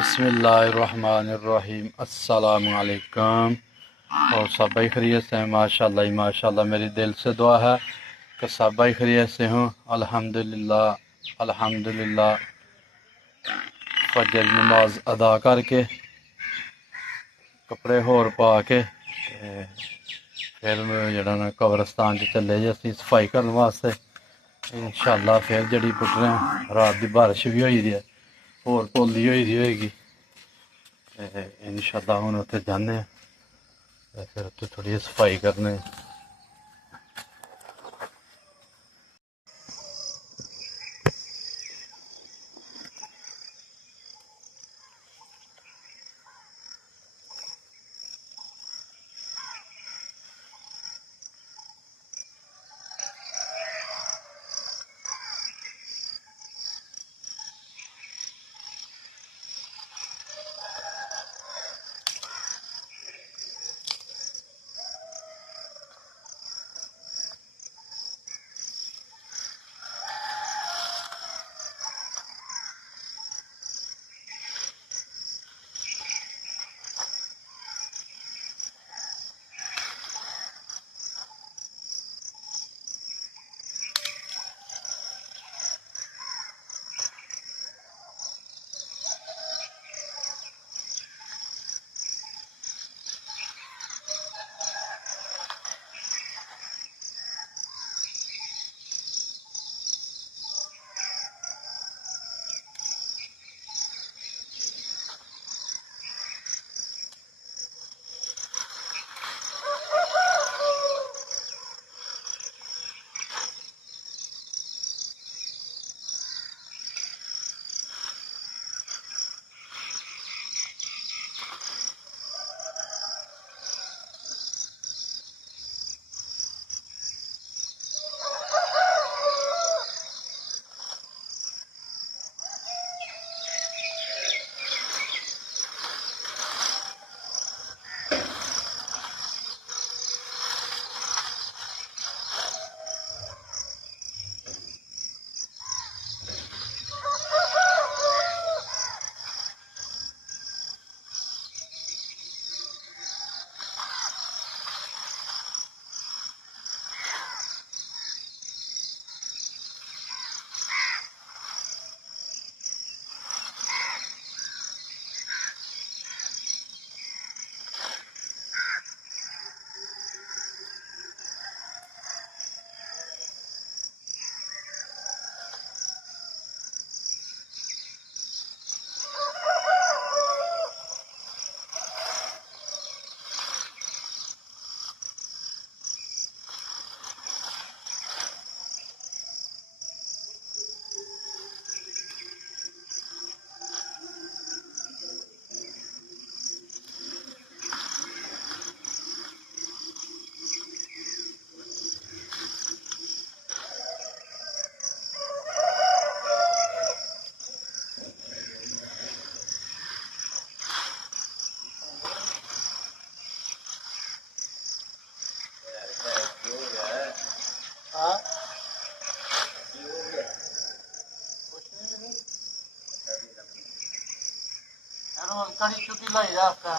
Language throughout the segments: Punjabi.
बिस्मिल्लाहिर्रहमानिर्रहीम अस्सलामुअलैकुम। और सब भाई खैरियत से हैं? माशाल्लाह ही माशाल्लाह। मेरी दिल से दुआ है कि सब भाई खैरियत से हों। अल्हम्दुलिल्लाह अल्हम्दुलिल्लाह। फजर नमाज अदा करके कपड़े होर पा के फिर जड़ा ना कब्रस्तान चले जे असी सफाई करने वास्ते। इंशाअल्लाह फिर जड़ी पुट्टने रात की बारिश भी हुई दी है, होर पोली हुई दी होएगी। इंशाअल्लाह हुण उत्थे जाने फिर उत्थे थोड़ी सफाई करने। कड़ी चुकी लाई आपका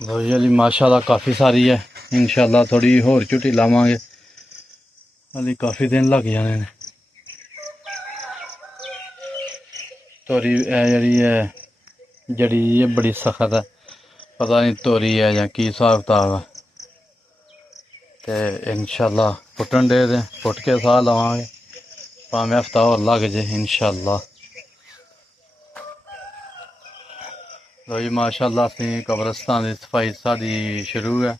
ਲਓ ਜੀ ਹਲੀ ਮਾਸ਼ਾਅੱਲਾ ਕਾਫੀ ਸਾਰੀ ਹੈ। ਇਨਸ਼ਾਅੱਲਾ ਥੋੜੀ ਹੋਰ ਝੁੱਟੀ ਲਾਵਾਂਗੇ, ਹਲੀ ਕਾਫੀ ਦਿਨ ਲੱਗ ਜਾਣੇ ਨੇ। ਤੋਰੀ ਇਹ ਜਿਹੜੀ ਹੈ ਜੜੀ ਇਹ ਬੜੀ ਸਖਤ ਹੈ, ਪਤਾ ਨਹੀਂ ਤੋਰੀ ਹੈ ਜਾਂ ਕੀ ਹਿਸਾਬ ਕਿਤਾਬ ਹੈ। ਤੇ ਇਨਸ਼ਾਅੱਲਾ ਪੁੱਟਣ ਦੇ ਪੁੱਟ ਕੇ ਸਾਹ ਲਵਾਂਗੇ, ਭਾਵੇਂ ਹਫਤਾ ਹੋਰ ਲੱਗ ਜੇ ਇਨਸ਼ਾਅੱਲਾ। ਲਓ ਜੀ ਮਾਸ਼ਾਅੱਲਾ ਅਸੀਂ ਕਬਰਸਤਾਨ ਦੀ ਸਫਾਈ ਸਾਡੀ ਸ਼ੁਰੂ ਹੈ,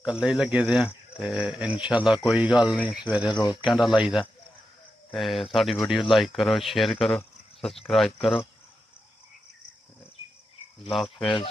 ਇਕੱਲੇ ਹੀ ਲੱਗੇ ਦੇ ਆ। ਤੇ ਇਨਸ਼ਾਅੱਲਾ ਕੋਈ ਗੱਲ ਨਹੀਂ, ਸਵੇਰੇ ਰੋਜ਼ ਘੰਟਾ ਲਾਈਦਾ। ਤੇ ਸਾਡੀ ਵੀਡੀਓ ਲਾਈਕ ਕਰੋ, ਸ਼ੇਅਰ ਕਰੋ, ਸਬਸਕ੍ਰਾਈਬ ਕਰੋ। ਅੱਲਾ ਹਾਫਿਜ਼।